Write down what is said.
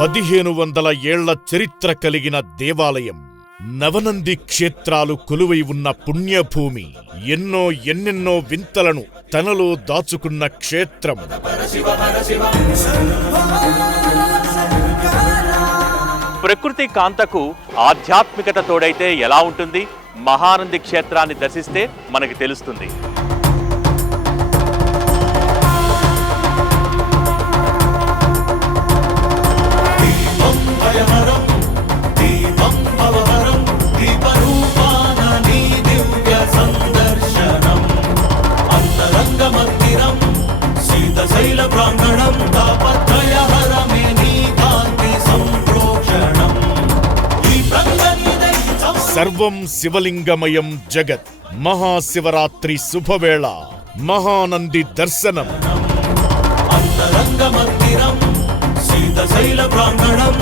1500 ఏళ్ల చరిత్ర కలిగిన దేవాలయం, నవనంది క్షేత్రాలు కొలువై ఉన్న పుణ్యభూమి, ఎన్నెన్నో వింతలను తనలో దాచుకున్న క్షేత్రం. ప్రకృతి కాంతకు ఆధ్యాత్మికత తోడైతే ఎలా ఉంటుంది? మహానంది క్షేత్రాన్ని దర్శిస్తే మనకి తెలుస్తుంది. సర్వం శివలింగమయం జగత్. మహాశివరాత్రి శుభవేళ, మహానంది దర్శనం. అంతరంగ మందిరం, శీతశైల ప్రాంగణం.